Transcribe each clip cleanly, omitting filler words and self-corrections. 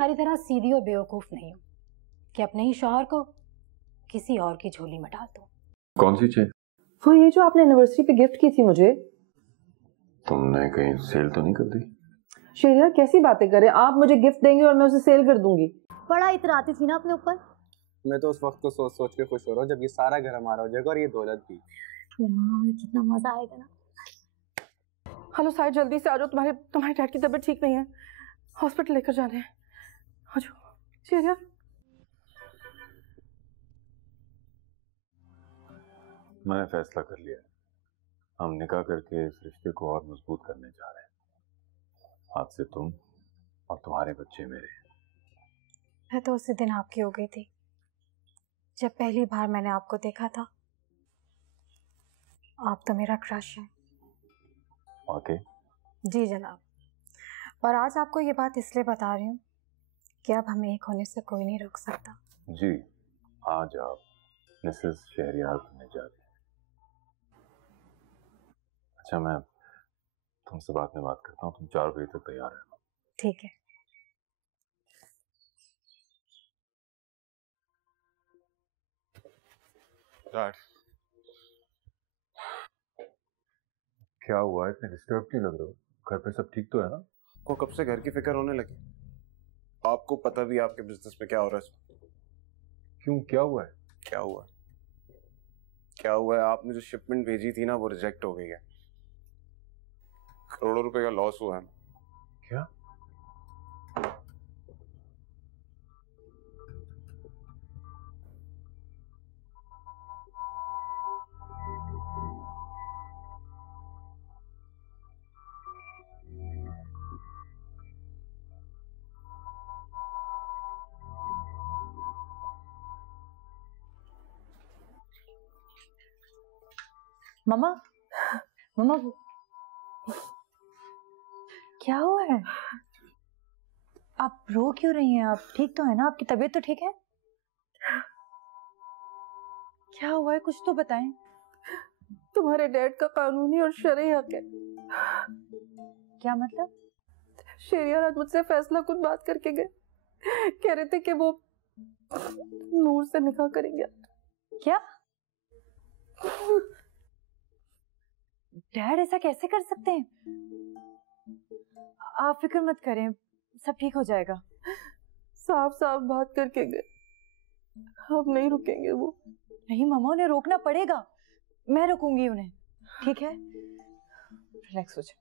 तुम्हारी तरह सीधी और बेवकूफ नहीं हूँ कि अपने ही शौहर को किसी और की झोली में डाल दूँ। कौन सी चीज? वो ये जो आपने एनिवर्सरी पे गिफ्ट की थी मुझे। तुमने कहीं सेल तो नहीं कर दी? शेरिया कैसी बातें करें आप, मुझे गिफ्ट देंगे और मैं उसे सेल कर दूंगी। बड़ा इतराती थी ना अपने ऊपर। मैं तो उस वक्त को सोच सोच के खुश हो रहा हूँ जब ये सारा घर हमारा हो जाएगा और ये दौलत भी। यार कितना मजा आएगा ना। हेलो साहिर, जल्दी से आ जाओ, तुम्हारे डैड की तबीयत ठीक नहीं है, हॉस्पिटल लेकर जाने हैं। आ जाओ शेरिया। मैंने फैसला कर लिया, हम निकाह करके इस रिश्ते को और मजबूत करने जा रहे हैं। आज से तुम और तुम्हारे बच्चे मेरे। मैं तो उसी दिन आपकी हो गई थी जब पहली बार मैंने आपको देखा था। आप तो मेरा क्रश है। ओके। जी जनाब। और आज आपको ये बात इसलिए बता रही हूँ कि अब हमें एक होने से कोई नहीं रोक सकता। जी, आज आप मिसेस शहरयार बनने जा रही हैं। अच्छा, मैं तुमसे बाद में बात करता हूँ, तुम 4 बजे तक तैयार रहना। ठीक है। डैड, क्या हुआ? इतने डिस्टर्ब क्यों लग रहे हो? घर पे सब ठीक तो है ना? को कब से घर की फिक्र होने लगी? आपको पता भी आपके बिजनेस में क्या हो रहा है? क्यों, क्या हुआ है? क्या हुआ? क्या हुआ है? आपने जो शिपमेंट भेजी थी ना वो रिजेक्ट हो गई है। करोड़ों रुपए का लॉस हुआ है। क्या? मम्मा, मम्मा क्या हुआ है? आप रो क्यों रही हैं? आप ठीक तो है ना? आपकी तबीयत तो ठीक है? क्या हुआ है, कुछ तो बताएं। तुम्हारे डैड का कानूनी और शरई हक है। क्या मतलब? शेरिया आज मुझसे फैसला कुछ बात करके गए, कह रहे थे कि वो नूर से निकाह करेंगे। क्या? डैड ऐसा कैसे कर सकते हैं? आप फिक्र मत करें, सब ठीक हो जाएगा। साफ साफ बात करके गए, अब नहीं रुकेंगे वो। नहीं मामा, उन्हें रोकना पड़ेगा। मैं रोकूंगी उन्हें, ठीक है? रिलैक्स हो जाओ।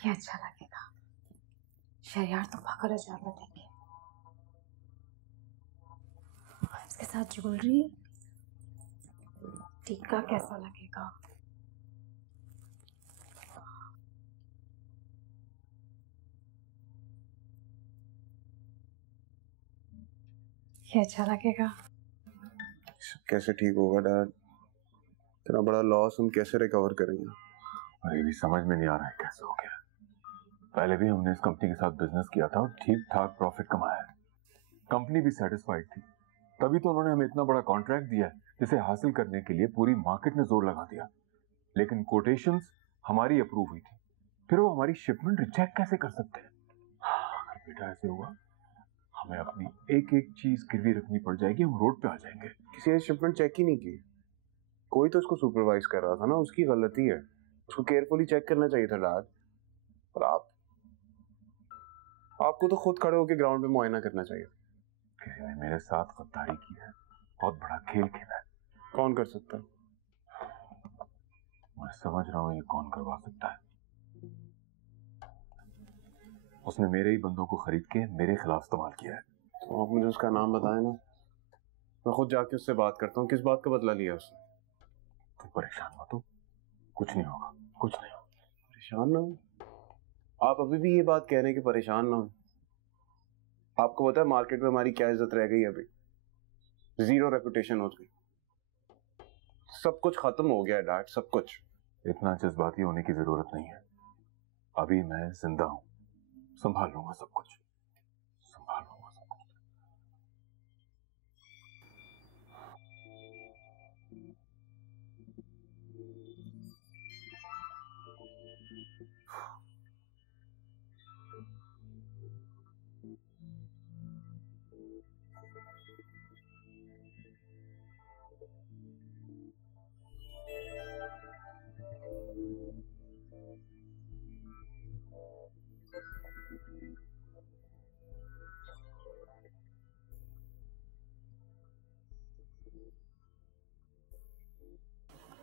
ये अच्छा लगेगा। शहरयार तो पाकर इजाजत देंगे। इसके साथ ज्वेलरी, टीका कैसा लगेगा? ये अच्छा लगेगा। कैसे ठीक होगा डैड? इतना बड़ा लॉस हम कैसे रिकवर करेंगे? मुझे भी समझ में नहीं आ रहा है कैसे हो गया। पहले भी हमने इस कंपनी के साथ बिजनेस किया था और ठीक ठाक प्रॉफिट कमाया है। कंपनी भी सेटिस्फाइड थी, तभी तो उन्होंने हमें इतना बड़ा कॉन्ट्रैक्ट दिया है जिसे हासिल करने के लिए पूरी मार्केट ने जोर लगा दिया। लेकिन कोटेशंस हमारी अप्रूव हुई थी, फिर वो हमारी शिपमेंट रिजेक्ट कैसे कर सकते हैं? अगर बेटा ऐसे हुआ, हमें अपनी एक एक चीज गिरवी रखनी पड़ जाएगी, हम रोड पे आ जाएंगे। किसी ने शिपमेंट चेक ही नहीं की। कोई तो उसको सुपरवाइज कर रहा था ना, उसकी गलती है। उसको केयरफुली चेक करना चाहिए था डैड। पर आपको तो खुद खड़े होकर ग्राउंड पे मुआयना करना चाहिए। किसी ने मेरे साथ गद्दारी की है, बहुत बड़ा खेल खेला है। कौन कर सकता है? मैं समझ रहा हूँ ये कौन करवा सकता है। उसने मेरे ही बंदों को खरीद के मेरे खिलाफ इस्तेमाल किया है। तो आप मुझे उसका नाम बताएं ना, मैं खुद जाके उससे बात करता हूँ। किस बात का बदला लिया उसने? तुम परेशान मत हो, कुछ नहीं होगा, कुछ नहीं होगा। परेशान ना हो? आप अभी भी ये बात कह रहे हैं कि परेशान ना हो? आपको पता है मार्केट में हमारी क्या इज्जत रह गई? अभी जीरो रेपुटेशन हो गई। सब कुछ खत्म हो गया डैड, सब कुछ। इतना जज्बाती होने की जरूरत नहीं है। अभी मैं जिंदा हूं, संभाल लूंगा सब कुछ, संभाल लूंगा सब कुछ।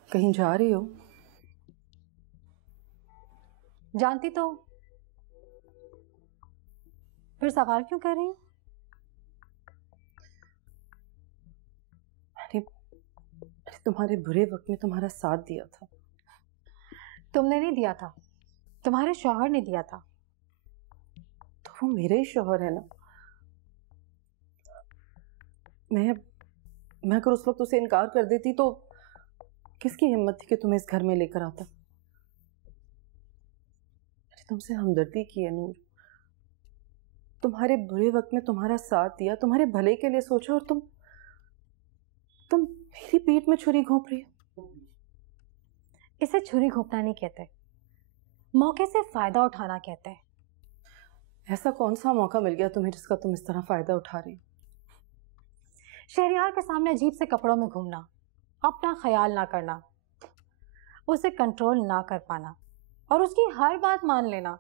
कहीं जा रही हो? जानती तो फिर सवाल क्यों कर रही हूँ? मैंने तुम्हारे बुरे वक्त में तुम्हारा साथ दिया था। तुमने नहीं दिया था, तुम्हारे शौहर ने दिया था। तो वो मेरे ही शौहर है ना। मैं अगर उस वक्त उसे इनकार कर देती तो किसकी हिम्मत थी कि तुम्हें इस घर में लेकर आता। मैंने तुमसे हमदर्दी की है नूर, तुम्हारे बुरे वक्त में तुम्हारा साथ दिया, तुम्हारे भले के लिए सोचा, और तुम मेरी पीठ में छुरी घोंप रही हो। इसे छुरी घोंपना नहीं कहते, मौके से फायदा उठाना कहते हैं। ऐसा कौन सा मौका मिल गया तुम्हें जिसका तुम इस तरह फायदा उठा रही हो? शहरियार के सामने अजीब से कपड़ों में घूमना, अपना ख्याल ना करना, उसे कंट्रोल ना कर पाना और उसकी हर बात मान लेना,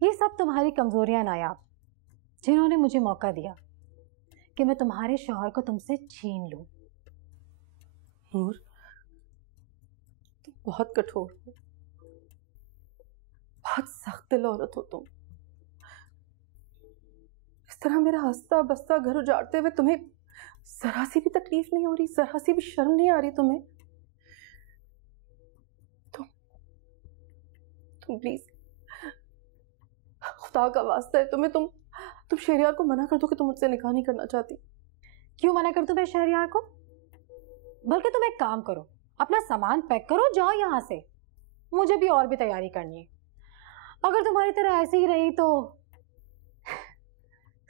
ये सब तुम्हारी कमजोरियां नायाब, जिन्होंने मुझे मौका दिया कि मैं तुम्हारे शौहर को तुमसे छीन लूं। नूर, तुम बहुत कठोर हो, बहुत सख्त दिल औरत हो तुम। इस तरह मेरा हंसता बसता घर उजाड़ते हुए तुम्हें जरा सी भी तकलीफ नहीं हो रही, जरा सी भी शर्म नहीं आ रही तुम्हें? तुम प्लीज, खुदा का वास्ता है तुम्हें, तुम शहरियार को मना कर दो कि तुम मुझसे निकाह नहीं करना चाहती। क्यों मना कर दूं मैं शहरियार को? बल्कि तुम एक काम करो, अपना सामान पैक करो, जाओ यहाँ से। मुझे भी और भी तैयारी करनी है। अगर तुम्हारी तरह ऐसे ही रही तो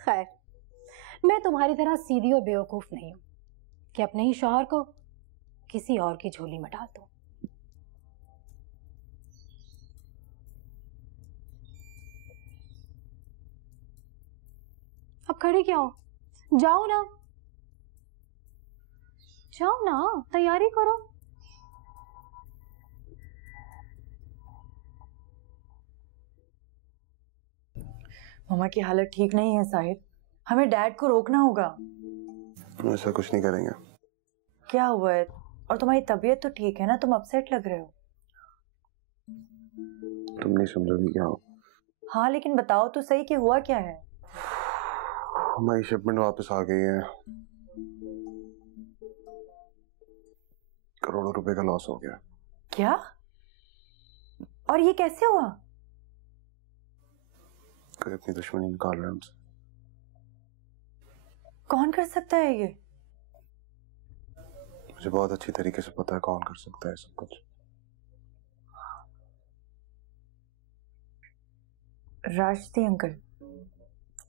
खैर, मैं तुम्हारी तरह सीधी और बेवकूफ नहीं हूं कि अपने ही शौहर को किसी और की झोली में डाल दूं। अब खड़ी क्या हो? जाओ ना, जाओ ना, तैयारी करो। मामा की हालत ठीक नहीं है साहिर, हमें डैड को रोकना होगा। ऐसा कुछ नहीं करेंगे। क्या हुआ है? और तुम्हारी तबीयत तो ठीक है ना? तुम अपसेट लग रहे हो। तुम नहीं समझोगी क्या हो? हाँ लेकिन बताओ तो सही कि हुआ क्या है। हमारी शिपमेंट वापस आ गई है, करोड़ों रुपए का लॉस हो गया। क्या? और ये कैसे हुआ? कोई अपनी दुश्मनी निकाल रहा है हमसे। कौन कर सकता है ये? मुझे बहुत अच्छी तरीके से पता है कौन कर सकता है सब कुछ। Rashidi uncle.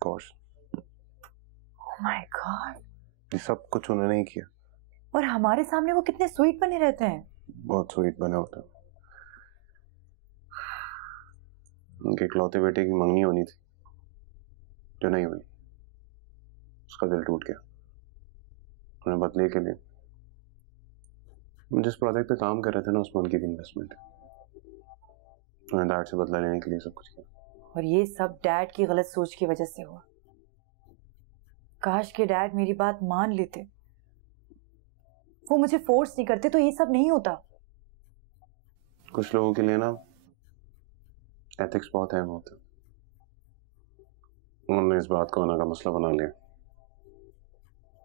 Course. Oh my God, ये सब कुछ उन्होंने ही किया। और हमारे सामने वो कितने स्वीट बने रहते हैं। बहुत स्वीट बने होते हैं। उनके इकलौते बेटे की मंगनी होनी थी जो नहीं हुई, उसका दिल टूट गया। उन्हें बदले के लिए जिस प्रोजेक्ट पे काम कर रहे थे ना, उसमें उनकी भी इन्वेस्टमेंट है। उन्हें डैड से बदला लेने के लिए सब कुछ किया। और ये सब डैड की गलत सोच की वजह से हुआ। काश के डैड मेरी बात मान लेते, वो मुझे फोर्स नहीं करते तो ये सब नहीं होता। कुछ लोगों के लिए ना एथिक्स बहुत अहम होते हैं। उन्होंने इस बात को आना का मसला बना लिया।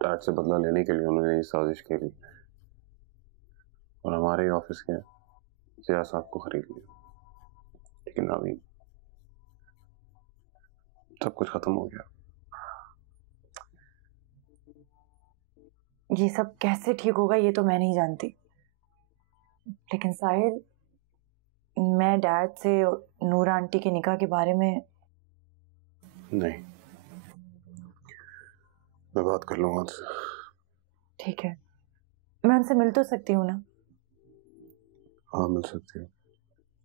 डैड से बदला लेने के लिए उन्होंने ये साजिश की थी और हमारे ऑफिस के जिया साहब को खरीद लिया। लेकिन अभी सब कुछ खत्म हो गया। ये सब कैसे ठीक होगा ये तो मैं नहीं जानती, लेकिन साहिर, मैं डैड से नूरा आंटी के निकाह के बारे में नहीं, मैं बात कर लूंगा उनसे। ठीक है, मैं उनसे मिल तो सकती हूँ ना? हाँ मिल सकती हूँ,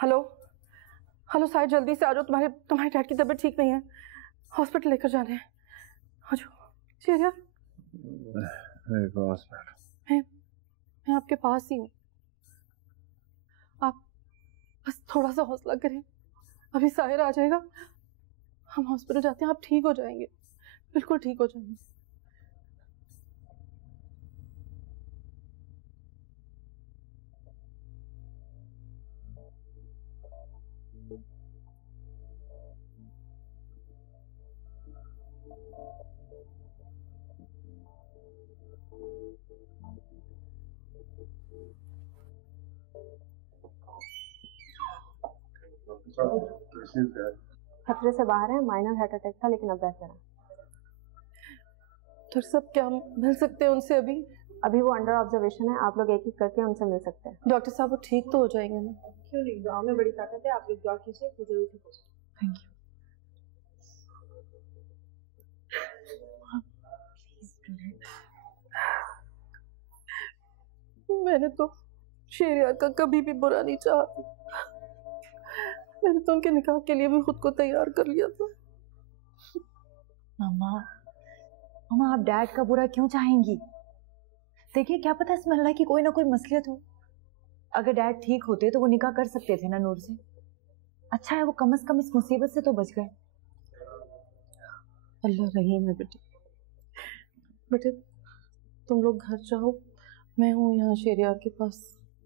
हेलो हेलो साहिर, जल्दी से आ जाओ, तुम्हारे डैड की तबीयत ठीक नहीं है, हॉस्पिटल लेकर जाना है, आ जाओ। शेरिया, मैं आपके पास ही हूँ, आप बस थोड़ा सा हौसला करें, अभी साहिर आ जाएगा, हम हॉस्पिटल जाते हैं, आप ठीक हो जाएंगे, बिल्कुल ठीक हो जाएंगे। खतरे से बाहर है, माइनर हार्ट अटैक था लेकिन अब बेहतर है। डॉक्टर साहब, क्या हम मिल सकते हैं उनसे अभी? अभी वो अंडर ऑब्जर्वेशन है, आप लोग एक एक करके उनसे मिल सकते हैं। डॉक्टर साहब, वो ठीक तो हो जाएंगे ना? क्यों नहीं, गाँव में बड़ी ताकत है, आप लोग दुआ कीजिए, वो जरूर ठीक हो जाएगा। Thank you. मैंने तो शेरिया का कभी भी बुरा नहीं चाहा, मैंने तो उनके निकाह के लिए भी खुद को तैयार कर लिया था। मामा, मामा आप डैड का बुरा क्यों चाहेंगी? देखिए, क्या पता इसमें अल्लाह की कोई ना कोई मसलियत हो। अगर डैड ठीक होते तो वो निकाह कर सकते थे ना नूर से। अच्छा है वो कम से कम इस मुसीबत से तो बच गए। अल्लाह रहीम है बेटे। बेटे तुम लोग घर जाओ, मैं हूँ यहाँ शेरिया के पास।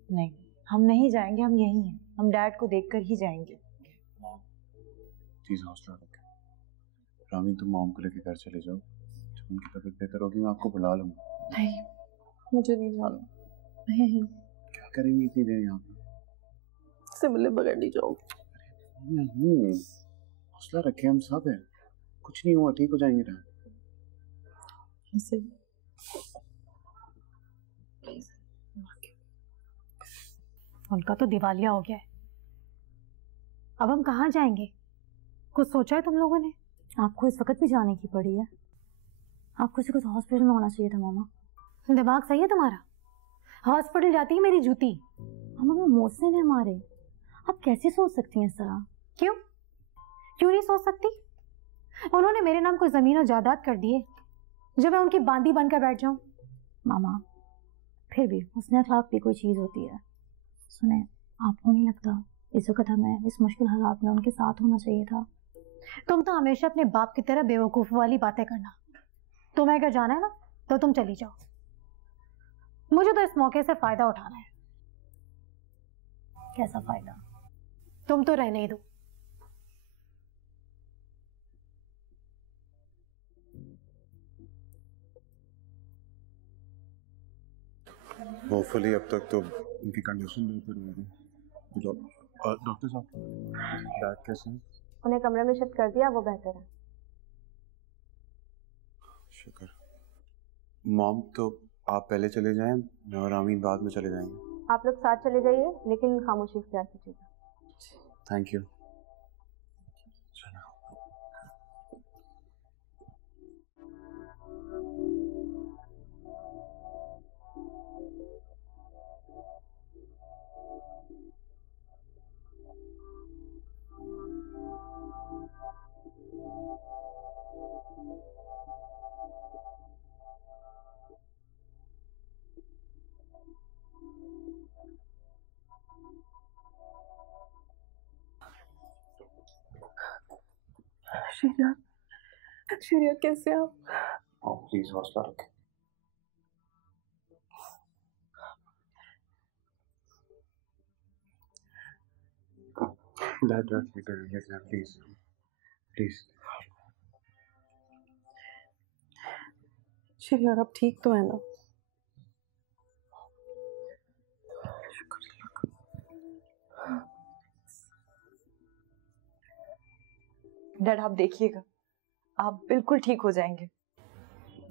नहीं, हम नहीं जाएंगे, हम यहीं हैं, हम डैड को देखकर ही जाएंगे। प्लीज हौसला रखें। रामी, तुम मॉम को लेकर घर चले जाओ, जब उनकी तबीयत बेहतर होगी मैं आपको बुला लूंगा। नहीं, मुझे नहीं जाना, मैं यहीं। क्या करेंगी इतनी देर यहाँ पे? से मिले बगैर नहीं जाऊंगी। मैं हूँ, हौसला रखें, हम सब हैं, कुछ नहीं हुआ, ठीक हो जाएंगे ना। उनका तो दिवालिया हो गया है, अब हम कहाँ जाएंगे? कुछ सोचा है तुम लोगों ने? आपको इस वक्त भी जाने की पड़ी है? आपको से कुछ हॉस्पिटल में होना चाहिए था मामा। दिमाग सही है तुम्हारा? हॉस्पिटल जाती है मेरी जूती। मामा वो मोहसिन है हमारे, आप कैसे सोच सकती हैं इस तरह? क्यों क्यों नहीं सोच सकती? उन्होंने मेरे नाम को जमीन और जायदाद कर दिए, जब मैं उनकी बांदी बनकर बैठ जाऊं। मामा फिर भी हुस्न अखलाक भी कोई चीज होती है। सुने, आपको नहीं लगता इस वक्त हमें इस मुश्किल हालात में उनके साथ होना चाहिए था? तुम तो हमेशा अपने बाप की तरह बेवकूफ वाली बातें करना। तुम्हें अगर जाना है ना तो तुम चली जाओ, मुझे तो इस मौके से फायदा उठाना है। कैसा फायदा? तुम तो रहने ही दो। होपफुली अब तक तो उनकी कंडीशन बेहतर होगी। डॉक्टर साहब, डैड कैसे हैं? उन्हें कमरे में शिफ्ट कर दिया, वो बेहतर है। शुक्र। मॉम तो आप पहले चले जाएं, मैं और आमीन बाद में चले जाएंगे। आप लोग साथ चले जाइए, लेकिन खामोशी इख्तियार कीजिएगा। Thank you. शेरिया कैसे हैं आप? प्लीज हौसला रखें। Dad please please. शेरिया आप ठीक तो है ना? डैड आप देखिएगा, आप बिल्कुल ठीक हो जाएंगे।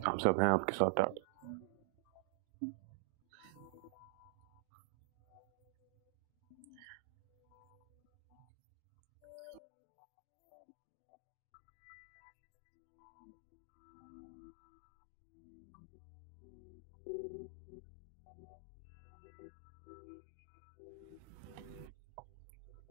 हम सब हैं आपके साथ dad.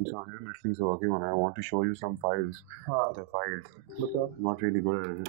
So I am at least working on it. I want to show you some files. The files. I'm not really good at it.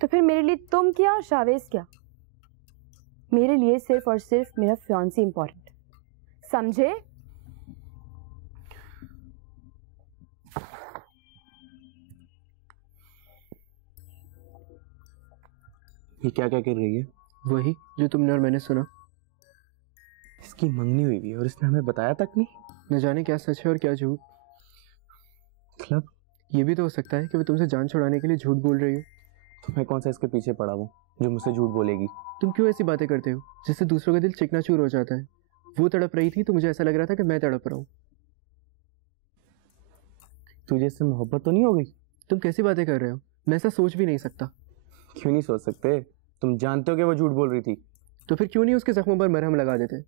तो फिर मेरे लिए तुम क्या और शावेज क्या? मेरे लिए सिर्फ और सिर्फ मेरा फियांसी इंपॉर्टेंट, समझे? ये क्या क्या कर रही है? वही जो तुमने और मैंने सुना। इसकी मंगनी हुई भी और इसने हमें बताया तक नहीं। न जाने क्या सच है और क्या झूठ। मतलब ये भी तो हो सकता है कि वो तुमसे जान छुड़ाने के लिए झूठ बोल रही हो। तो मैं कौन सा इसके पीछे पड़ा हूँ जो मुझसे झूठ बोलेगी? तुम क्यों ऐसी बातें करते हो जिससे दूसरों का दिल चिकनाचूर हो जाता है? वो तड़प रही थी तो मुझे ऐसा लग रहा था कि मैं तड़प रहा हूँ। तुझे इससे मोहब्बत तो नहीं हो गई? तुम कैसी बातें कर रहे हो? मैं ऐसा सोच भी नहीं सकता। क्यों नहीं सोच सकते? तुम जानते हो कि वो झूठ बोल रही थी। तो फिर क्यों नहीं उसके जख्मों पर मरहम लगा देते?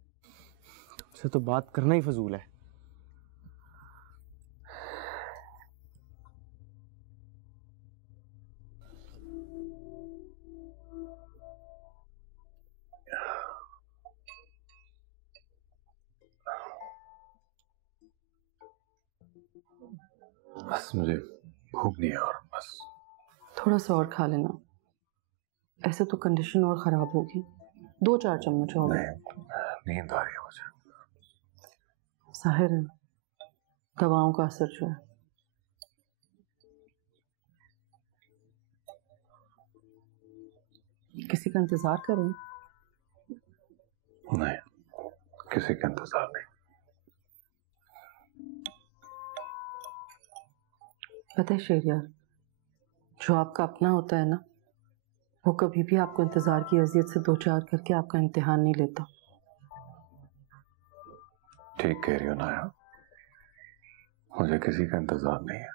तुमसे तो बात करना ही फजूल है। बस मुझे भूख नहीं है और बस थोड़ा सा और खा लेना, ऐसे तो कंडीशन और ख़राब होगी। 2-4 चम्मच और। नींद आ रही है मुझे। जाहिर है दवाओं का असर जो है। किसी का इंतजार करें? नहीं, किसी का इंतजार नहीं। पता है शेरियार, जो आपका अपना होता है ना, वो कभी भी आपको इंतजार की अजियत से 2-4 करके आपका इम्तिहान नहीं लेता। ठीक कह रही हो नाया, मुझे किसी का इंतजार नहीं है,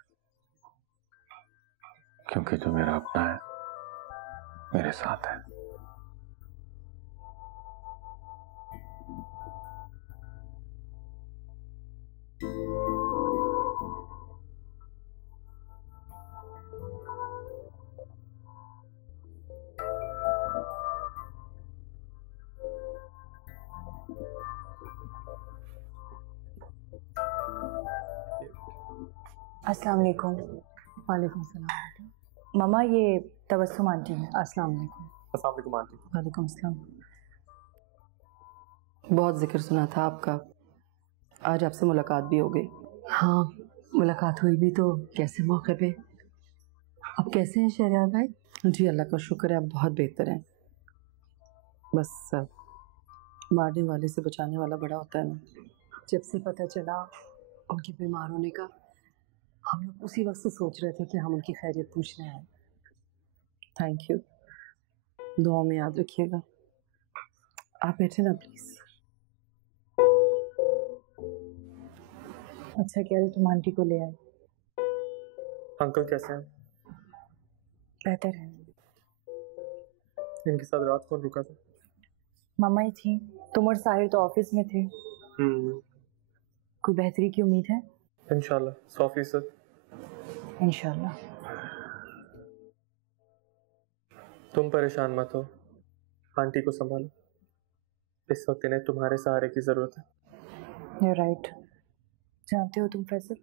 क्योंकि जो मेरा अपना है मेरे साथ है। अस्सलाम वालेकुम। वालेकुम सलाम। मामा ये तबस्सुम आंटी है। अस्सलाम वालेकुम। अस्सलाम वालेकुम आंटी। वालेकुम सलाम। बहुत जिक्र सुना था आपका, आज आपसे मुलाकात भी हो गई। हाँ मुलाकात हुई भी तो कैसे मौके पे। अब कैसे हैं शहरयार भाई? जी अल्लाह का शुक्र है, आप बहुत बेहतर हैं। बस मारने वाले से बचाने वाला बड़ा होता है ना। जब से पता चला उनके बीमार होने का, हम लोग उसी वक्त से सोच रहे थे कि हम उनकी खैरियत पूछने आए। थैंक यू, दुआ में याद रखिएगा। आप बैठे ना प्लीज। अच्छा कह रहे तुम आंटी को ले आए। अंकल कैसे हैं? बेहतर है। इनके साथ रात कौन रुका था? मामा ही थी, तुम और साहिर तो ऑफिस में थे। कोई बेहतरी की उम्मीद है? इंशाल्लाह 100%। इंशाल्लाह। तुम परेशान मत हो, आंटी को संभालो, इस वक्त इन्हें तुम्हारे सहारे की जरूरत है। You're right। जानते हो तुम फैसल,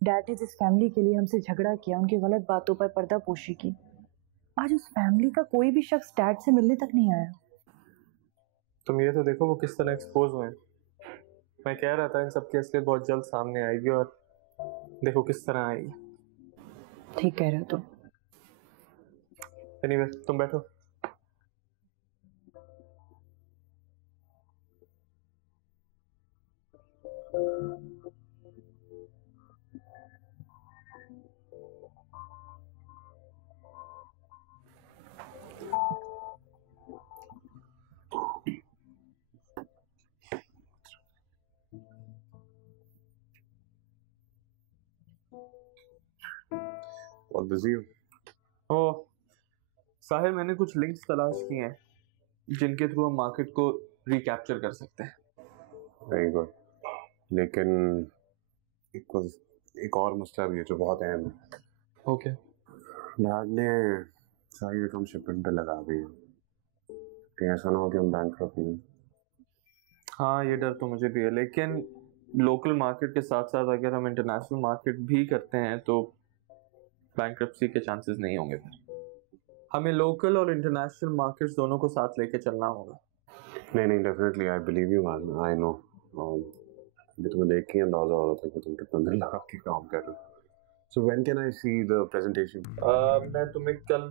डैड ने जिस फैमिली के लिए हमसे झगड़ा किया, उनकी गलत बातों पर पर्दापोशी की, आज उस फैमिली का कोई भी शख्स डैड से मिलने तक नहीं आया। तुम ये तो देखो वो किस तरह एक्सपोज हुए। मैं कह रहा था इन सब की असलियत बहुत जल्द सामने आएगी, और देखो किस तरह आएगी। ठीक कह रहे हो तुम। एनीवे तुम बैठो। बहुत बिजी हो? ओह साहिर, मैंने कुछ लिंक्स तलाश किए हैं जिनके थ्रू हम मार्केट को रिकैप्चर कर सकते हैं। वेरी गुड, लेकिन एक और मसला भी है जो बहुत अहम है। ओके। डैड ने सारी रकम शिपमेंट पे लगा दी है, कहीं ऐसा ना हो कि हम बैंकरप्ट हो। हाँ ये डर तो मुझे भी है, लेकिन लोकल मार्केट के साथ साथ अगर हम इंटरनेशनल मार्केट भी करते हैं तो बैंक्रप्सी के चांसेस नहीं होंगे फिर। हमें लोकल और इंटरनेशनल मार्केट्स दोनों को साथ लेके चलना होगा। नहीं, definitely I believe you man, I know. अभी तुम्हें देख के अंदाजा हो रहा था कि तुम कितना दिल लगा के काम कर रहे हो। So when can I see the presentation? मैं तुम्हें कल,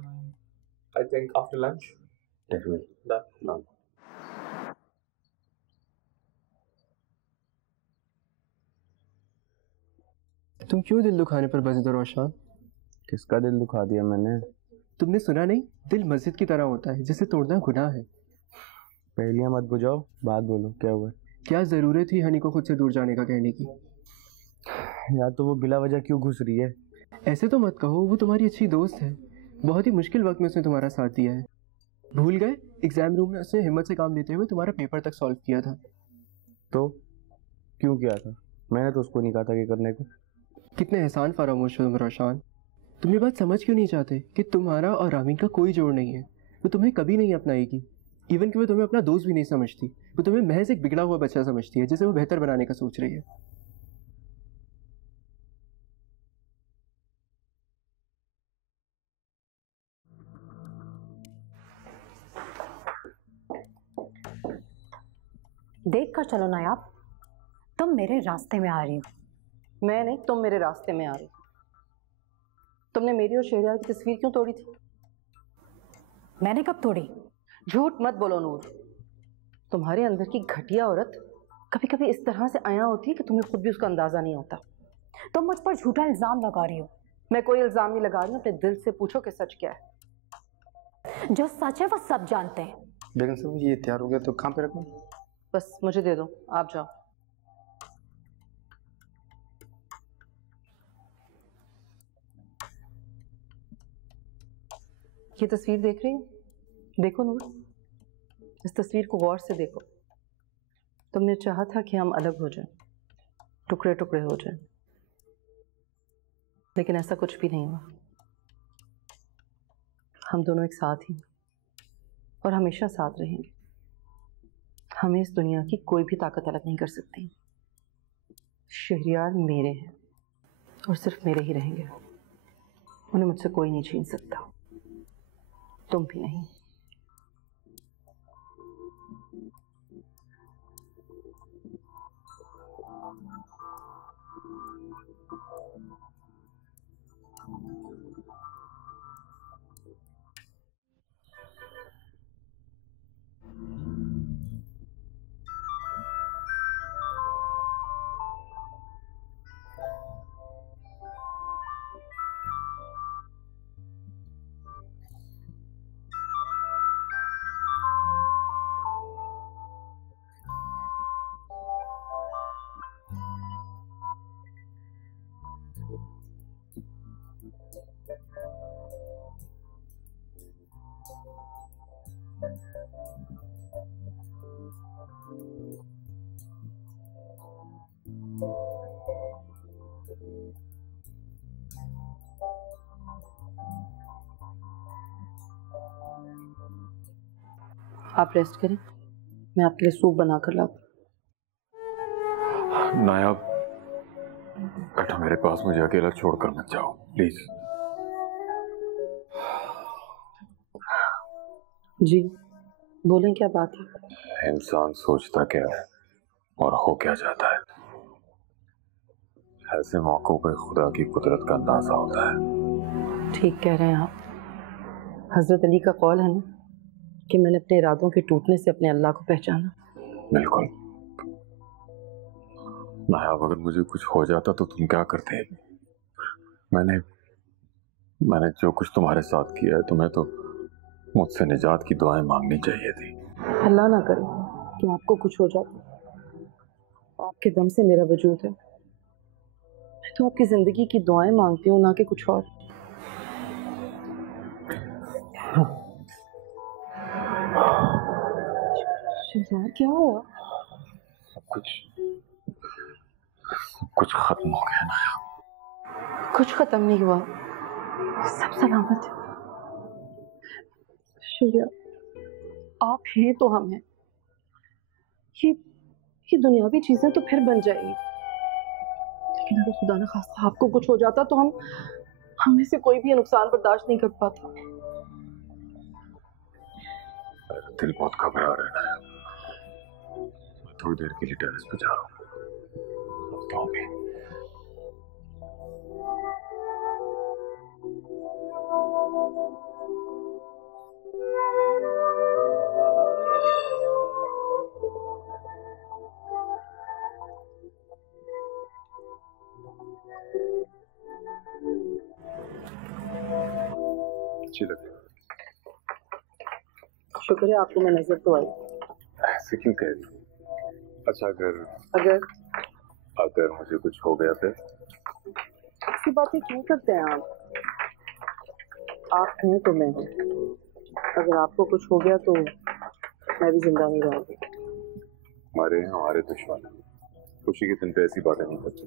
I think after lunch. Definitely done. तुम क्यों दिल दुखाने पर बजे हो रोशन? किसका दिल दुखा दिया मैंने? तुमने सुना नहीं, दिल मस्जिद की तरह होता है जिसे तोड़ना गुनाह है। पहलियां मत बुझाओ, बात बोलो, क्या हुआ? क्या जरूरत थी हनी को खुद से दूर जाने का कहने की? यार तो वो बिला वजह क्यों घुस रही है? ऐसे तो मत कहो, वो तुम्हारी अच्छी दोस्त है। बहुत ही मुश्किल वक्त में उसने तुम्हारा साथ दिया है। भूल गए, एग्जाम रूम में उसने हिम्मत से काम लेते हुए तुम्हारा पेपर तक सॉल्व किया था। तो क्यों किया था? मैंने तो उसको नहीं कहा था कि करने को। कितने एहसान फरामोश हो तुम रोशन। तुम ये बात समझ क्यों नहीं चाहते कि तुम्हारा और रामीन का कोई जोड़ नहीं है। वो तुम्हें कभी नहीं अपनाएगी, इवन कि वो तुम्हें अपना दोस्त भी नहीं समझती। वो तुम्हें महज एक बिगड़ा हुआ बच्चा समझती है जिसे वो बेहतर बनाने का सोच रही है। देख कर चलो नायाब, तुम मेरे रास्ते में आ रही हो। मैं नहीं, तुम मेरे रास्ते में आ रही हो। तुमने मेरी और शहरयार की तस्वीर क्यों तोड़ी थी? मैंने कब तोड़ी? झूठ मत बोलो नूर। तुम्हारे अंदर की घटिया औरत कभी कभी इस तरह से आया होती है कि तुम्हें खुद भी उसका अंदाजा नहीं होता। तुम मुझ पर झूठा इल्जाम लगा रही हो। मैं कोई इल्जाम नहीं लगा रही हूँ, अपने दिल से पूछो कि सच क्या है। जो सच है वो सब जानते हैं। बेगम साहब ये तैयार हो गया तो कहाँ पे रखूं? बस मुझे दे दो, आप जाओ। ये तस्वीर देख रही हो? देखो नूर, इस तस्वीर को गौर से देखो। तुमने चाहा था कि हम अलग हो जाएं, टुकड़े टुकड़े हो जाएं, लेकिन ऐसा कुछ भी नहीं हुआ। हम दोनों एक साथ ही और हमेशा साथ रहेंगे। हमें इस दुनिया की कोई भी ताकत अलग नहीं कर सकती। शहरयार मेरे हैं और सिर्फ मेरे ही रहेंगे। उन्हें मुझसे कोई नहीं छीन सकता, तुम भी नहीं। आप रेस्ट करें, मैं आपके लिए सूप बना कर लाऊं। नायाब, बैठो मेरे पास, मुझे अकेला छोड़कर मत जाओ प्लीज। जी बोलें, क्या बात है? इंसान सोचता क्या है और हो क्या जाता है, ऐसे मौकों पे खुदा की कुदरत का अंदाजा होता है। ठीक कह रहे हैं आप। हजरत अली का कौल है ना कि मैंने अपने इरादों के टूटने से अपने अल्लाह को पहचाना। बिल्कुल। नायाब, अगर मुझे कुछ हो जाता तो तुम क्या करते? मैंने जो कुछ तुम्हारे साथ किया है, तुम्हें तो मुझसे निजात की दुआएं मांगनी चाहिए थी। अल्लाह ना करे कि आपको कुछ हो जाता। आपके दम से मेरा वजूद है। मैं तो आपकी जिंदगी की दुआएं मांगती हूँ, ना कि कुछ और। शहरयार, क्या हुआ? सब कुछ खत्म हो गया नायाब। कुछ खत्म नहीं हुआ, सब सलामत है। शहरयार, आप हैं तो हम हैं। ये दुनियावी चीजें तो फिर बन जाएंगी, लेकिन अगर खुदा न खास्ता आपको कुछ हो जाता तो हम में से कोई भी नुकसान बर्दाश्त नहीं कर पाता। दिल बहुत घबरा रहा है। मैं थोड़ी देर के लिए टेरेस पे जा रहा हूँ। तो भी अच्छी लगी। शुक्र है आपको मैं नजर तो आई। ऐसे क्यों कह रही? अच्छा अगर अगर मुझे कुछ हो गया फिर? ऐसी बातें क्यों करते हैं आप? आप हैं तो मैं हूँ। अगर आपको कुछ हो गया तो मैं भी जिंदा नहीं रहूंगी। हमारे दुश्मन खुशी के दिन पे ऐसी बातें नहीं करते।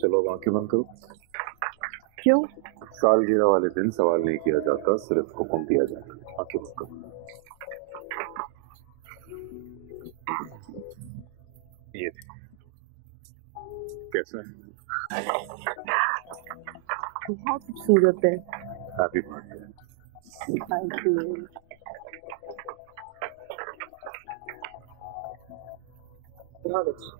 चलो अब आंखें बंद करो। क्यों? सालगिरह वाले दिन सवाल नहीं किया जाता, सिर्फ हुक्म दिया जाता। आंखें बंद करो। ये देखो कैसा है? बहुत खूबसूरत है। Happy birthday. Thank you. बहुत अच्छा।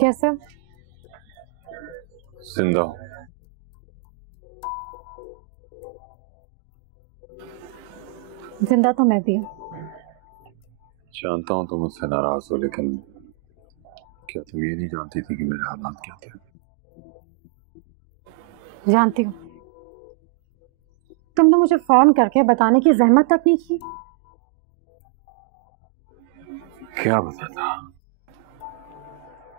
कैसे? जिंदा हूँ। जिंदा तो मैं भी हूँ। जानता हूँ तुम मुझसे नाराज हो, लेकिन क्या तुम ये नहीं जानती थी कि मेरे हालात क्या थे? जानती हूँ। तुमने मुझे फोन करके बताने की जहमत तक नहीं की। क्या बताता?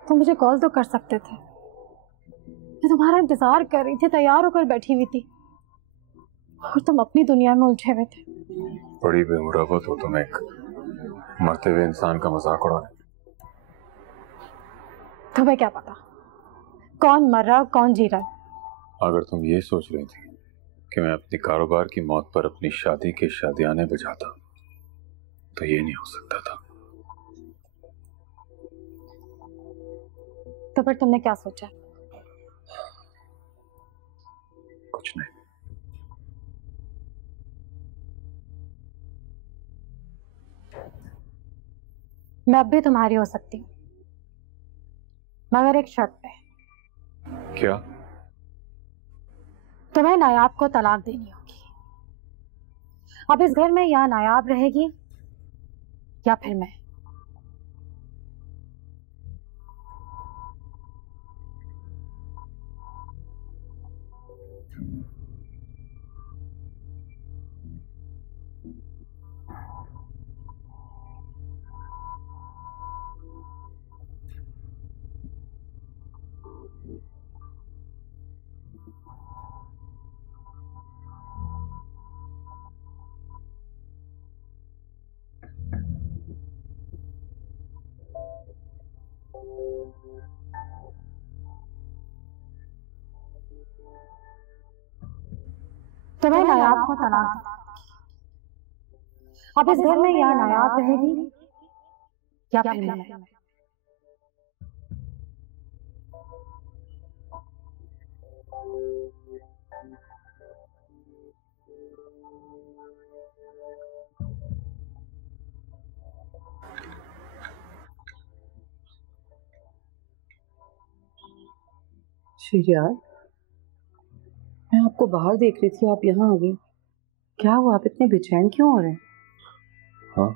तुम मुझे कॉल तो कर सकते थे। मैं तुम्हारा इंतजार कर रही थी, तैयार होकर बैठी हुई थी, और तुम अपनी दुनिया में उलझे हुए थे। बड़ी बेमुरवत हो तुम, एक मरते हुए इंसान का मजाक उड़ाने। तुम्हें क्या पता कौन मर रहा कौन जी रहा है? अगर तुम ये सोच रही थी कि मैं अपनी कारोबार की मौत पर अपनी शादी के शादियाने बजाता, तो ये नहीं हो सकता था। तो फिर तुमने क्या सोचा? कुछ नहीं। मैं अब भी तुम्हारी हो सकती हूँ, मगर एक शर्त पे। क्या? तुम्हें नायाब को तलाक देनी होगी। अब इस घर में या नायाब रहेगी या फिर मैं। तुम्हें नायाब को तलाक। अब इस घर में या नायाब रहेगी या फिर मैं। यार, मैं आपको बाहर देख रही थी, आप यहाँ आ गए। क्या हुआ? आप इतने बेचैन क्यों हो रहे हैं? हाँ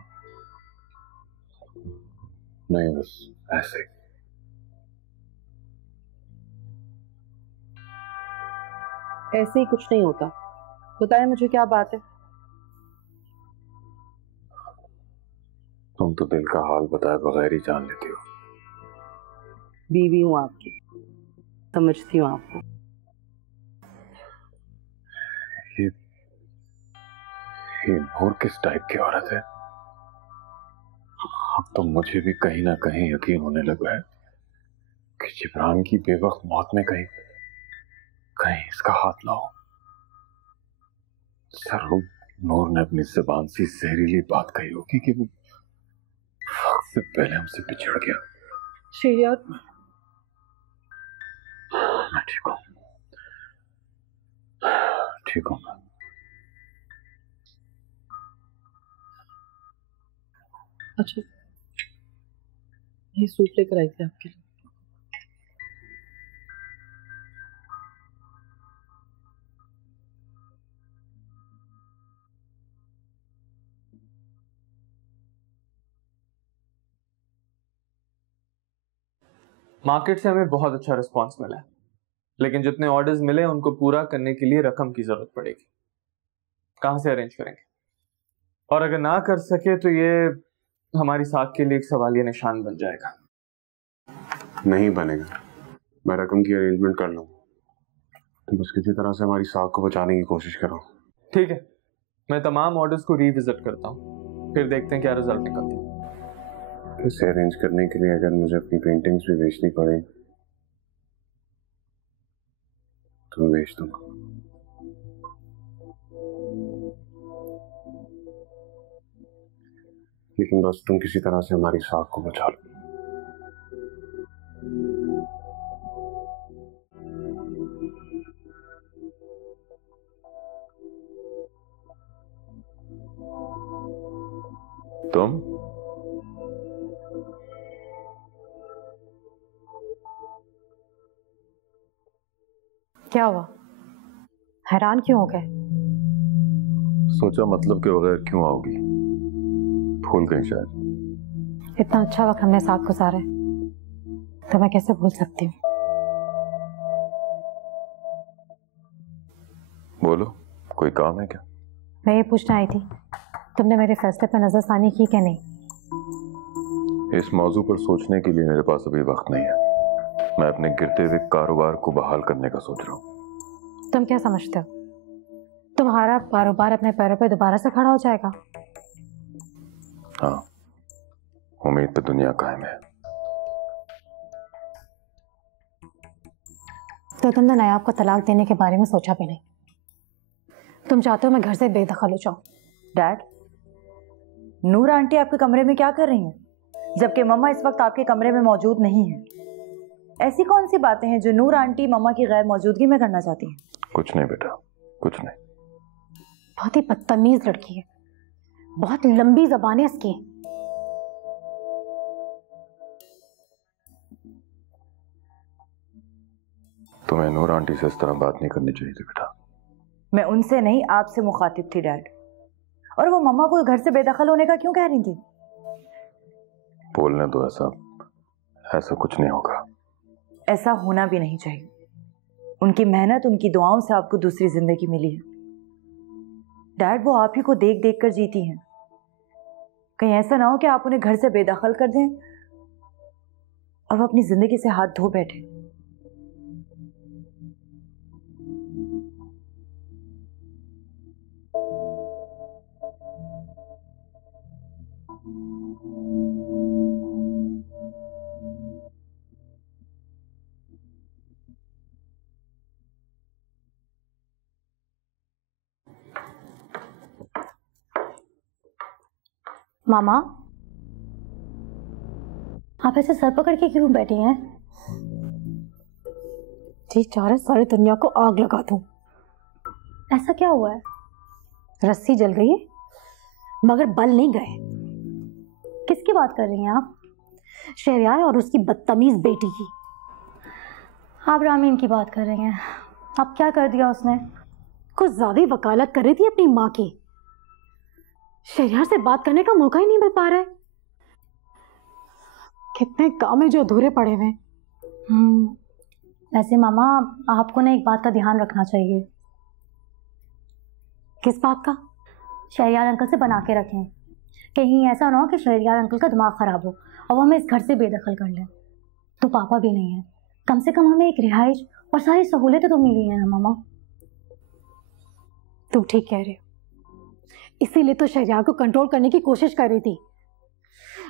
नहीं, बस ऐसे। ऐसे ही कुछ नहीं होता। बताएं मुझे क्या बात है। तुम तो दिल का हाल बताए बगैर ही जान लेती हो। बीवी हूँ आपकी, समझती हूँ आपको। ये नूर किस टाइप की औरत है? अब तो मुझे भी कहीं ना कहीं यकीन होने लगा है कि जिब्रान की बेवक्त मौत में कहीं कहीं इसका हाथ ना हो। जरूर नूर ने अपनी जुबान से जहरीली बात कही होगी कि वो वक्त से पहले हमसे बिछड़ गया। श्रेया, मैं ठीक हूँ, ठीक हूँ। अच्छा, ये सूट लेकर आई थी आपके लिए। मार्केट से हमें बहुत अच्छा रिस्पांस मिला है, लेकिन जितने ऑर्डर्स मिले उनको पूरा करने के लिए रकम की जरूरत पड़ेगी। कहाँ से अरेंज करेंगे? और अगर ना कर सके तो ये हमारी साख के लिए एक सवालिया निशान बन जाएगा। नहीं बनेगा, मैं रकम की अरेंजमेंट कर लूँ। तुम बस किसी तरह से हमारी साख को बचाने की कोशिश करो। ठीक है, मैं तमाम ऑर्डर्स को रिविजिट करता हूँ, फिर देखते हैं क्या रिजल्ट निकलता है। इसे अरेंज करने के लिए अगर मुझे अपनी पेंटिंग्स भी बेचनी पड़े तो मैं बेच दूंगा। लेकिन बस तुम किसी तरह से हमारी साख को बचा लो। तुम क्या हुआ? हैरान क्यों हो गए? सोचा मतलब के बगैर क्यों आओगी? भूल गई शायद। इतना अच्छा वक्त हमने साथ गुजारा है, तो मैं कैसे भूल सकती हूँ? बोलो, कोई काम है क्या? मैं ये पूछना आई थी, तुमने मेरे फैसले पर नजरसानी की क्या नहीं? इस मौजू पर सोचने के लिए मेरे पास अभी वक्त नहीं है। मैं अपने गिरते हुए कारोबार को बहाल करने का सोच रहा हूँ। तुम क्या समझते हो, तुम्हारा कारोबार अपने पैरों पे दोबारा से खड़ा हो जाएगा? हाँ, उम्मीद पे दुनिया कायम है। तो तुमने नायाब को तलाक देने के बारे में सोचा भी नहीं? तुम चाहते हो मैं घर से बेदखल हो जाऊं? डैड, नूर आंटी आपके कमरे में क्या कर रही हैं, जबकि मम्मा इस वक्त आपके कमरे में मौजूद नहीं है? ऐसी कौन सी बातें हैं जो नूर आंटी मम्मा की गैर मौजूदगी में करना चाहती हैं? कुछ नहीं बेटा, कुछ नहीं। बहुत ही बदतमीज लड़की है, बहुत लंबी जबान है इसकी। तुम्हें नूर आंटी से इस तरह बात नहीं करनी चाहिए थी बेटा। मैं उनसे नहीं, आपसे मुखातिब थी डैड। और वो मम्मा को घर से बेदखल होने का क्यों कह रही थी? बोलने दो, ऐसा कुछ नहीं होगा। ऐसा होना भी नहीं चाहिए। उनकी मेहनत, उनकी दुआओं से आपको दूसरी जिंदगी मिली है डैड। वो आप ही को देख देख कर जीती हैं। कहीं ऐसा ना हो कि आप उन्हें घर से बेदखल कर दें और वो अपनी जिंदगी से हाथ धो बैठे। मामा, आप ऐसे सर पकड़ के क्यों बैठी हैं? जी चाह रहे सारी दुनिया को आग लगा दूं। ऐसा क्या हुआ है? रस्सी जल गई मगर बल नहीं गए। किसकी बात कर रही हैं आप? शहरयार और उसकी बदतमीज बेटी की। आप रामीन की बात कर रही हैं। अब क्या कर दिया उसने? कुछ ज्यादा वकालत कर रही थी अपनी माँ की। शहरयार से बात करने का मौका ही नहीं मिल पा रहा है। कितने काम है जो अधूरे पड़े हुए। वैसे मामा, आपको ना एक बात का ध्यान रखना चाहिए। किस बात का? शहरयार अंकल से बना के रखें। कहीं ऐसा ना हो कि शहरयार अंकल का दिमाग खराब हो और वो हमें इस घर से बेदखल कर ले। तो पापा भी नहीं है, कम से कम हमें एक रिहाइश और सारी सहूलियतें तो मिली हैं ना मामा। तुम ठीक कह रहे हो, इसीलिए तो शहरयार को कंट्रोल करने की कोशिश कर रही थी,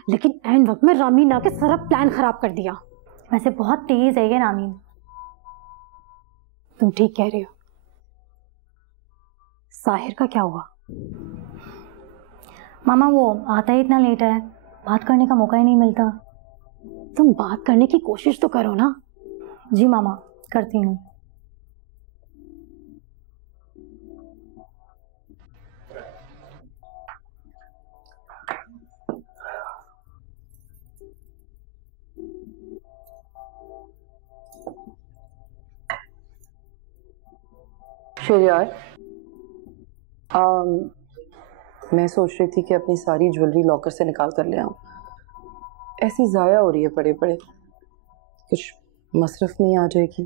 लेकिन एंड वक्त में रामीन आके सारा प्लान खराब कर दिया। वैसे बहुत तेज है ये रामीन। तुम ठीक कह रहे हो। साहिर का क्या हुआ? मामा वो आता ही इतना लेट है, बात करने का मौका ही नहीं मिलता। तुम बात करने की कोशिश तो करो ना। जी मामा, करती हूँ। शहरयार, मैं सोच रही थी कि अपनी सारी ज्वेलरी लॉकर से निकाल कर ले आऊं। ऐसी ज़ाया हो रही है पड़े पड़े, कुछ मसरफ में ही आ जाएगी।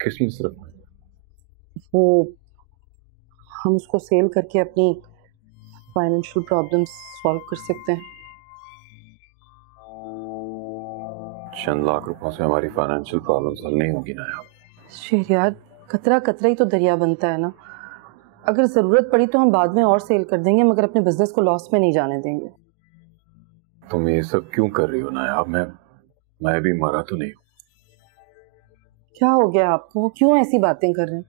किस मसरफ में? वो हम उसको सेल करके अपनी फाइनेंशियल प्रॉब्लम्स सॉल्व कर सकते हैं। चंद लाख रुपयों से हमारी फाइनेंशियल प्रॉब्लम्स हल नहीं होगी ना यार। शहरयार, कतरा कतरा ही तो दरिया बनता है ना। अगर ज़रूरत पड़ी तो हम बाद में और सेल कर देंगे, मगर अपने बिजनेस को लॉस में नहीं जाने देंगे। तुम ये सब क्यों कर रही हो ना यार? मैं भी मरा तो नहीं हूँ। क्या हो गया आपको? क्यों ऐसी बातें कर रहे हैं?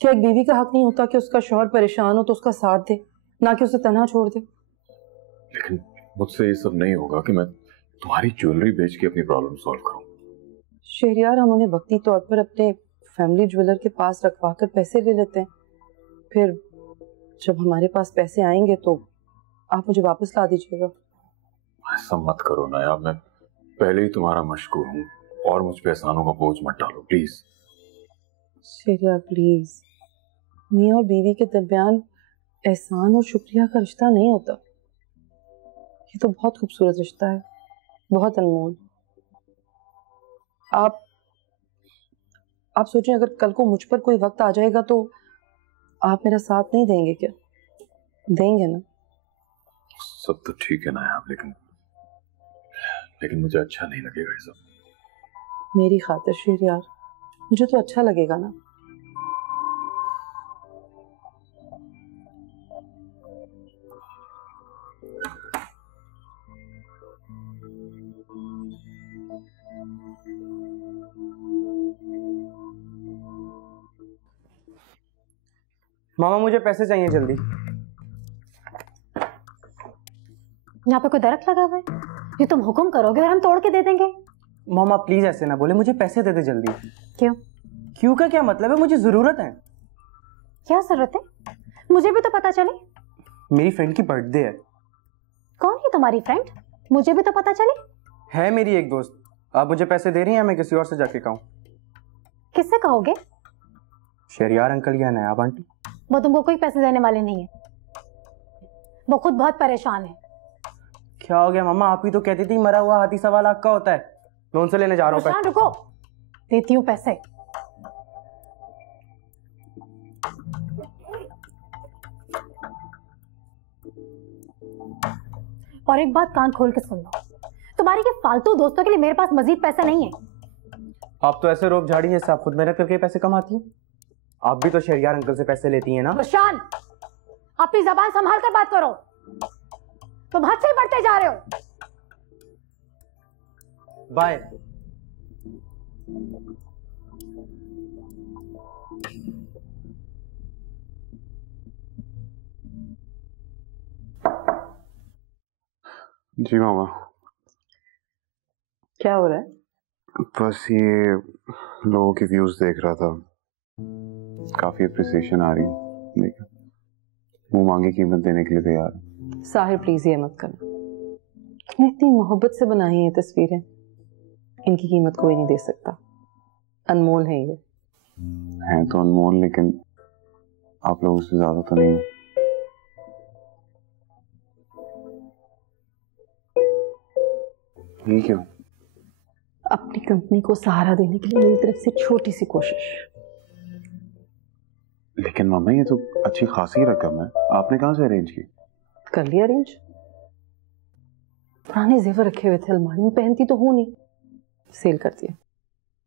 क्या एक बीवी का हक नहीं होता कि उसका शौहर परेशान हो तो उसका साथ दे, ना कि उसे तन्हा छोड़ दे? लेकिन मुझसे ये सब नहीं होगा कि मैं तुम्हारी ज्वेलरी बेच के अपनी प्रॉब्लम सॉल्व करूं। शहरयार, हम उन्हें वक्ती तौर पर अपने फैमिली ज्वेलर के पास रखवा कर पैसे ले लेते हैं, फिर जब हमारे पास पैसे आएंगे तो आप मुझे वापस ला दीजिएगा। ऐसा मत करो ना यार, मैं पहले ही तुम्हारा मशकूर हूँ और मुझ पे एहसानों का बोझ मत डालो प्लीज। शहरयार प्लीज, मियाँ और बीवी के दरमियान एहसान और शुक्रिया का रिश्ता नहीं होता। ये तो बहुत खूबसूरत रिश्ता है, बहुत अनमोल। आप सोचें, अगर कल को मुझ पर कोई वक्त आ जाएगा तो आप मेरा साथ नहीं देंगे क्या? देंगे ना? सब तो ठीक है ना यार, लेकिन मुझे अच्छा नहीं लगेगा ये सब। मेरी खातिर शहरयार, मुझे तो अच्छा लगेगा ना। मामा मुझे पैसे चाहिए जल्दी। यहाँ पे कोई दरख्त लगा हुआ है, ये तुम हुक्म करोगे और हम तोड़ के दे देंगे। मामा प्लीज ऐसे ना बोले, मुझे पैसे दे दे जल्दी। क्यों? क्यों का क्या मतलब है? मुझे जरूरत है। क्या जरूरत है? मुझे भी तो पता चले। मेरी फ्रेंड की बर्थडे है। कौन है तुम्हारी फ्रेंड? मुझे भी तो पता चले। है मेरी एक दोस्त। आप मुझे पैसे दे रही हैं, मैं किसी और से जाके कहूँ? किससे कहोगे? शहरयार अंकल या नयाब आंटी। वो तुमको कोई पैसे देने वाले नहीं है, वो खुद बहुत परेशान है। क्या हो गया मामा? आप ही तो कहती थी मरा हुआ हाथी 1.25 लाख का होता है। मैं उनसे लेने जा रहा हूँ। रुको, देती हूँ पैसे। और एक बात कान खोल के सुन लो, तुम्हारी के फालतू दोस्तों के लिए मेरे पास मजीद पैसा नहीं है। आप तो ऐसे रोब झाड़ी जैसे आप खुद मेहनत करके पैसे कमाती हैं। आप भी तो शहरयार अंकल से पैसे लेती हैं ना। रोशान, अपनी जबान संभाल कर बात करो, तुम हद से ही बढ़ते जा रहे हो। बाय। जी मामा। क्या हो रहा है? बस ये लोगों के व्यूज देख रहा था, काफी अप्रिसिएशन आ रही, लेकिन मुंह मांगी कीमत देने के लिए तैयार। साहिर प्लीज ये मत करना, तुमने इतनी मोहब्बत से बनाई है तस्वीरें, इनकी कीमत कोई नहीं दे सकता। अनमोल है ये। है तो अनमोल, लेकिन आप लोगों से ज्यादा तो नहीं। ये क्यों? अपनी कंपनी को सहारा देने के लिए मेरी तरफ से छोटी सी कोशिश। लेकिन मामा ये तो अच्छी खासी रकम है, आपने कहाँ से अरेंज की? कर लिया अरेंज। पुराने जेवर रखे हुए थे अलमारी में, पहनती तो हूं नहीं, सेल कर दिया।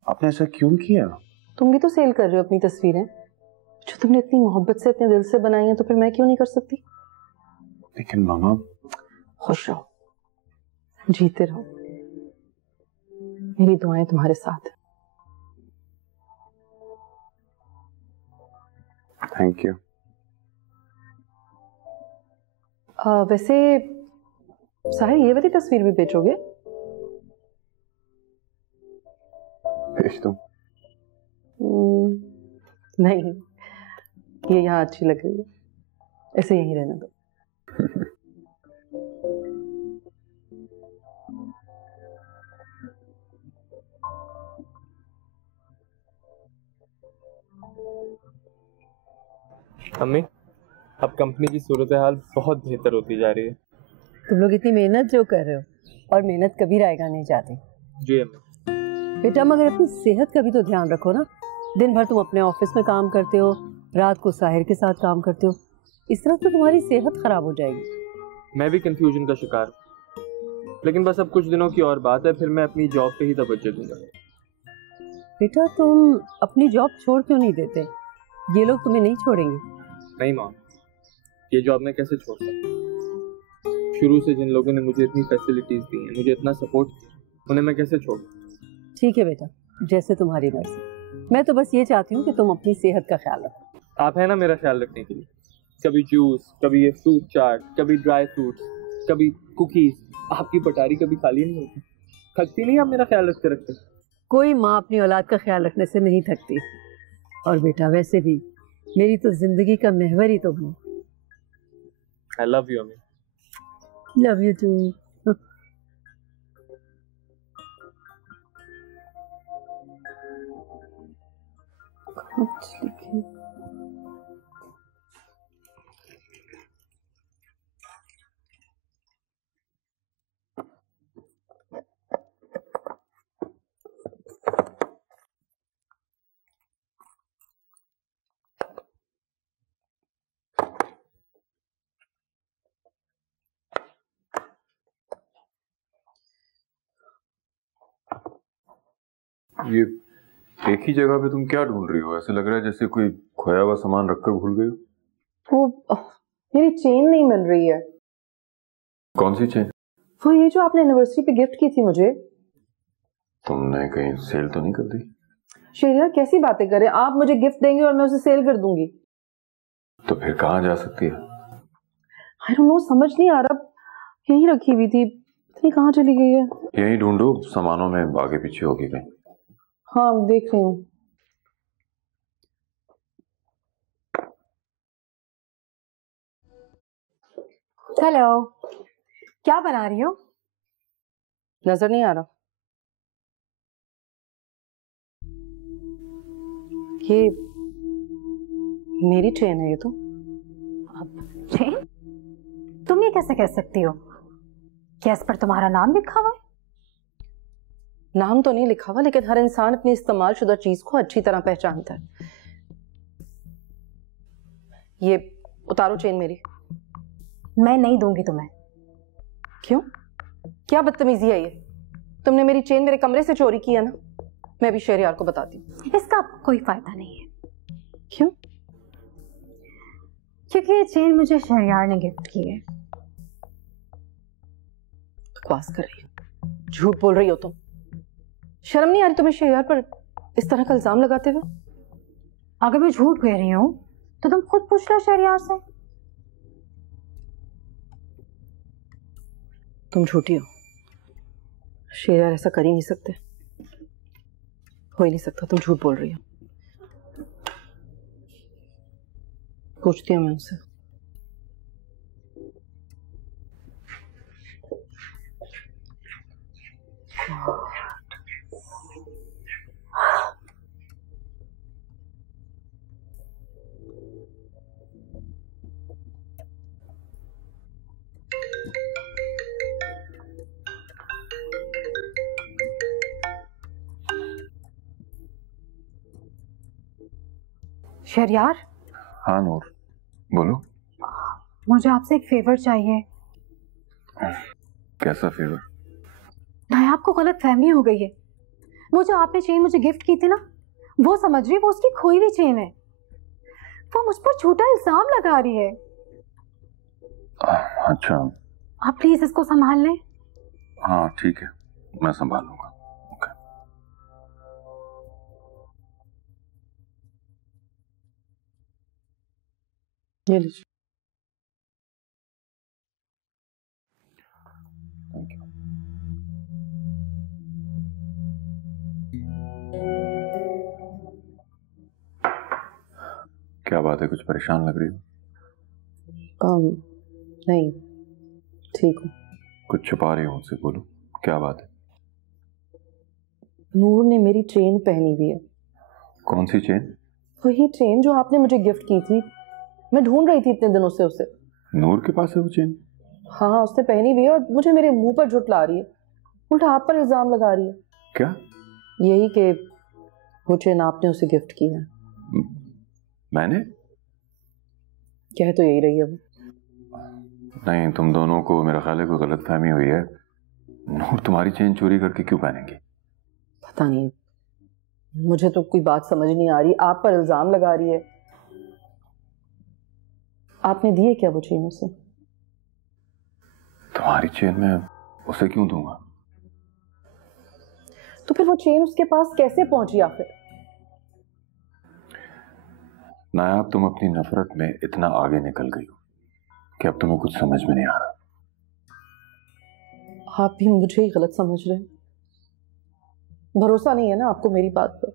आपने ऐसा क्यों किया? तुम भी तो सेल कर रहे हो अपनी तस्वीरें, जो तुमने इतनी मोहब्बत से इतने दिल से बनाई है, तो फिर मैं क्यों नहीं कर सकती? लेकिन मामा, खुश रहो, जीते रहो, मेरी दुआएं तुम्हारे साथ हैं। Thank you. वैसे साहिर, ये वाली तस्वीर भी बेचोगे? बेच दूं? नहीं, ये यहाँ अच्छी लग रही है, ऐसे यहीं रहने दो। अम्मी, अब कंपनी की सूरत हाल बहुत बेहतर होती जा रही है। तुम लोग इतनी मेहनत जो कर रहे हो, और मेहनत कभी रायगा नहीं जाती। जी अम्मी। बेटा मगर अपनी सेहत का भी तो ध्यान रखो ना। दिन भर तुम अपने ऑफिस में काम करते हो, रात को साहिर के साथ काम करते हो, इस तरह तो तुम्हारी सेहत खराब हो जाएगी। मैं भी कंफ्यूजन का शिकार हूँ, लेकिन बस अब कुछ दिनों की और बात है, फिर मैं अपनी जॉब पे ही तवज्जो दूंगा। बेटा तुम अपनी जॉब छोड़ क्यों नहीं देते? ये लोग तुम्हें नहीं छोड़ेंगे। नहीं माँ, ये जॉब मैं कैसे छोड़ सकता? शुरू से जिन लोगों ने मुझे इतनी फैसिलिटीज दी हैं, मुझे इतना सपोर्ट किया, उन्हें मैं कैसे छोड़? ठीक है बेटा, जैसे तुम्हारी मर्जी। मैं तो बस ये चाहती हूँ कि तुम अपनी सेहत का ख्याल रखो। आप है ना मेरा ख्याल रखने के लिए। कभी जूस, कभी ये फ्रूट चाट, कभी ड्राई फ्रूट्स, कभी कुकीज। आपकी पटारी कभी खाली नहीं होती। थकती नहीं आप मेरा ख्याल रखते रखते? कोई माँ अपनी औलाद का ख्याल रखने से नहीं थकती। और बेटा वैसे भी मेरी तो जिंदगी का महवर ही तुम हो। I love you, अम्मी। Love you too. ये एक ही जगह पे तुम क्या ढूंढ रही हो? ऐसे लग रहा है जैसे कोई खोया हुआ सामान रखकर भूल गई हो। वो मेरी चेन नहीं मिल रही है। कौन सी चेन? वो ये जो आपने एनिवर्सरी पे गिफ्ट की थी मुझे। तुमने कहीं सेल तो नहीं कर दी? शेरिया कैसी बातें कर रहे हैं आप? मुझे गिफ्ट देंगे और मैं उसे सेल कर दूंगी? तो फिर कहाँ जा सकती है? आई डोंट नो, समझ नहीं आ रहा। यहीं रखी हुई थी, पता नहीं कहाँ चली गई है। यहीं ढूंढो, सामानों में आगे पीछे होगी कहीं। हाँ देख रही हूँ। हेलो, क्या बना रही हो? नजर नहीं आ रहा? ये मेरी चेन है। ये तो चेन? तुम ये कैसे कह सकती हो? क्या इस पर तुम्हारा नाम लिखा हुआ है? नाम तो नहीं लिखा हुआ, लेकिन हर इंसान अपनी इस्तेमाल शुदा चीज को अच्छी तरह पहचानता है। ये उतारो चेन मेरी। मैं नहीं दूंगी तुम्हें। क्यों? क्या बदतमीजी है ये? तुमने मेरी चेन मेरे कमरे से चोरी की है ना? मैं भी शहरयार को बताती हूँ। इसका कोई फायदा नहीं है। क्यों? क्योंकि ये चेन मुझे शहरयार ने गिफ्ट की है। बकवास कर रही हो, झूठ बोल रही हो तुम। शर्म नहीं आ रही तुम्हें शहरयार पर इस तरह का इल्जाम लगाते हुए? अगर मैं झूठ कह रही हूँ तो तुम खुद पूछ लो शहरयार से। तुम झूठी हो। शहरयार ऐसा कर ही नहीं सकते, हो ही नहीं सकता। तुम झूठ बोल रही हो। पूछती हूँ मैं उनसे। शहरयार। हाँ नूर, बोलो। मुझे आपसे एक फेवर चाहिए। कैसा फेवर? नायाब को गलत फहमी हो गई है। वो जो आपने चेन मुझे गिफ्ट की थी ना, वो समझ रही, वो उसकी खोई हुई चेन है। वो मुझ पर झूठा इल्जाम लगा रही है। अच्छा, आप प्लीज इसको संभाल लें। हाँ ठीक है, मैं संभाल लूंगा। ओके। ये लीजिए। Thank you. क्या बात है, कुछ परेशान लग रही हो? नहीं, ठीक हूँ। कुछ छुपा रही हो मुझसे, बोलो क्या बात है? नूर ने मेरी चेन पहनी हुई है। कौन सी चेन? वही चेन जो आपने मुझे गिफ्ट की थी, मैं ढूंढ रही थी इतने दिनों से उसे। नूर के पास है वो चेन? हाँ, उसने पहनी हुई है और मुझे मेरे मुंह पर झुठला रही है, उल्टा आप पर इल्जाम लगा रही है। क्या? यही कि वो चेन आपने उसे गिफ्ट की है। मैंने? कह तो यही रही है वो। नहीं, तुम दोनों को मेरा ख्याल है कोई गलतफहमी हुई है। नूर तुम्हारी चेन चोरी करके क्यों पहनेंगी? पता नहीं, मुझे तो कोई बात समझ नहीं आ रही, आप पर इल्जाम लगा रही है। आपने दी है क्या वो चेन उसे? तुम्हारी चेन मैं उसे क्यों दूंगा? तो फिर वो चेन उसके पास कैसे पहुंची आखिर? नायाब, तुम अपनी नफरत में इतना आगे निकल गई हो कि अब तुम्हें कुछ समझ में नहीं आ रहा। आप भी मुझे ही गलत समझ रहे हैं। भरोसा नहीं है ना आपको मेरी बात पर?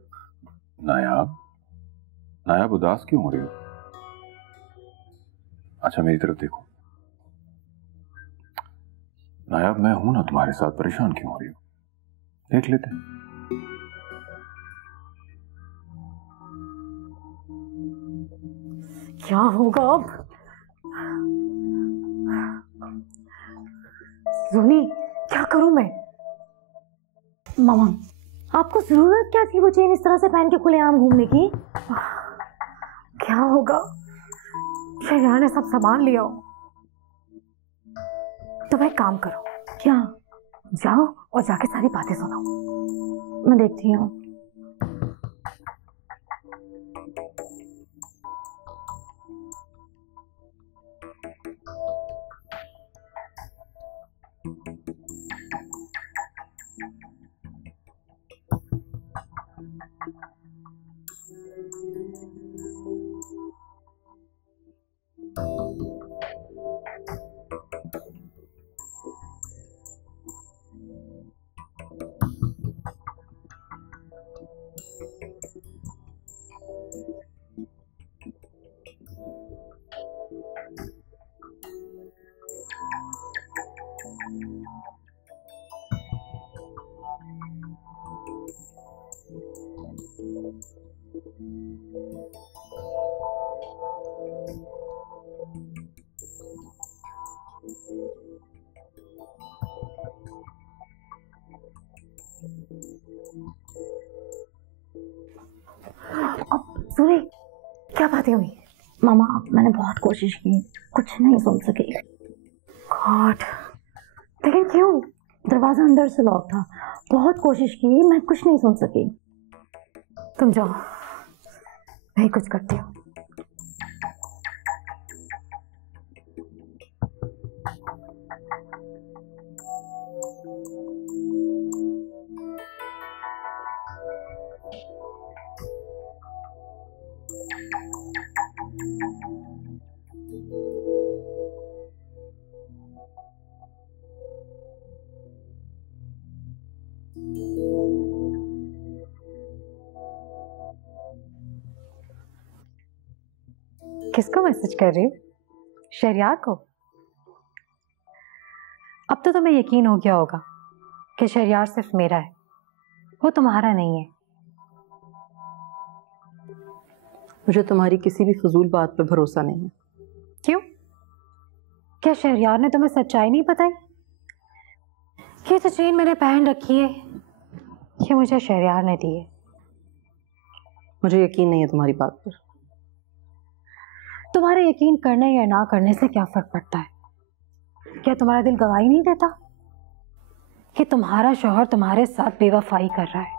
नायाब उदास क्यों हो रही हो? अच्छा मेरी तरफ देखो। नायाब, मैं हूं ना तुम्हारे साथ, परेशान क्यों हो रही हो? देख लेते हैं। क्या होगा अब? सोनी, क्या करूं मैं? मामा, आपको जरूरत क्या थी वो चेन इस तरह से पहन के खुलेआम घूमने की? क्या होगा? शहजाद ने सब सामान लिया हो। तो भाई काम करो, क्या जाओ और जाके सारी बातें सुनाओ। मैं देखती हूँ। सुने, क्या बातें हुई? मामा, मैंने बहुत कोशिश की, कुछ नहीं सुन सकी। गॉड, लेकिन क्यों? दरवाजा अंदर से लॉक था, बहुत कोशिश की, मैं कुछ नहीं सुन सकी। तुम जाओ, मैं कुछ करती हूँ। किसको मैसेज कर रही हो? शहरयार को? अब तो तुम्हें यकीन हो गया होगा कि शहरयार सिर्फ मेरा है, वो तुम्हारा नहीं है। मुझे तुम्हारी किसी भी फजूल बात पर भरोसा नहीं है। क्यों? क्या शहरयार ने तुम्हें सच्चाई नहीं बताई? ये तो चेन मैंने पहन रखी है, ये मुझे शहरयार ने दी है। मुझे यकीन नहीं है तुम्हारी बात पर। तुम्हारे यकीन करने या ना करने से क्या फर्क पड़ता है? क्या तुम्हारा दिल गवाही नहीं देता कि तुम्हारा शौहर तुम्हारे साथ बेवफाई कर रहा है?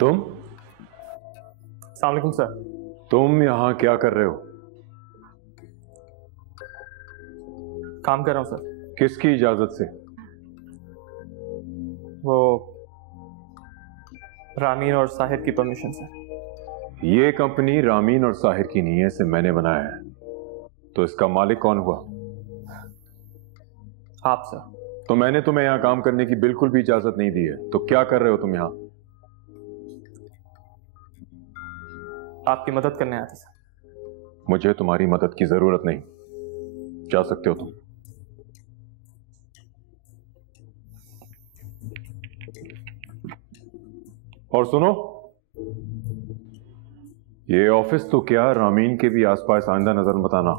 तुम? अस्सलाम वालेकुम सर। तुम यहाँ क्या कर रहे हो? काम कर रहा हूँ सर। किसकी इजाजत से? वो रामीन और साहिर की परमिशन से। ये कंपनी रामीन और साहिर की नहीं है, इसे मैंने बनाया है। तो इसका मालिक कौन हुआ? आप सर। तो मैंने तुम्हें यहाँ काम करने की बिल्कुल भी इजाजत नहीं दी है, तो क्या कर रहे हो तुम यहाँ? आपकी मदद करने आया था सर। मुझे तुम्हारी मदद की जरूरत नहीं, जा सकते हो तुम। और सुनो, ये ऑफिस तो क्या, रामीन के भी आसपास आइंदा नजर मत आना।